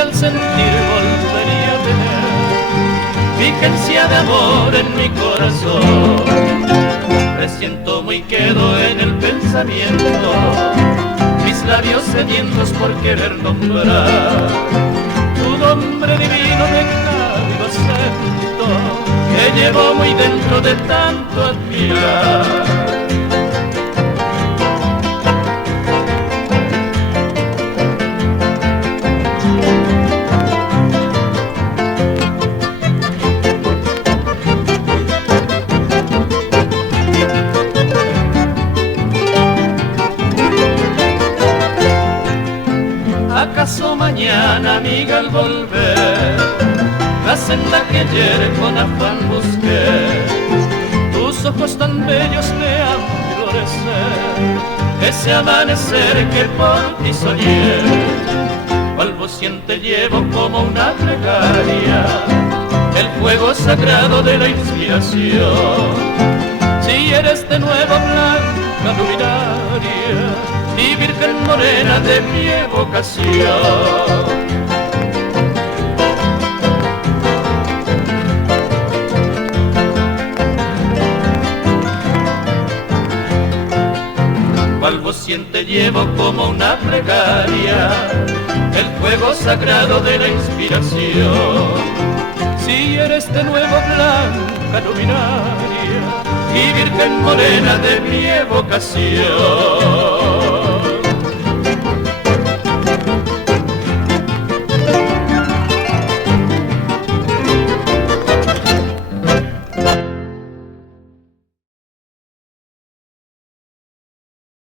al sentir volvería a tener vigencia de amor en mi corazón. Presiento muy quedo en el pensamiento, mis labios sedientos por querer nombrar tu nombre divino de cálido acento que llevo muy dentro de tanto admirar. ¿Acaso mañana, amiga, al volver la senda que ayer con afán busqué, tus ojos tan bellos me han florecer, ese amanecer que por ti soñé, cual voz te llevo como una plegaria, el fuego sagrado de la inspiración. Si eres de nuevo blanca luminaria y virgen morena de mi evocación, cual voz te llevo como una plegaria, el fuego sagrado de la inspiración. Si eres de nuevo blanca luminaria y virgen morena de mi evocación.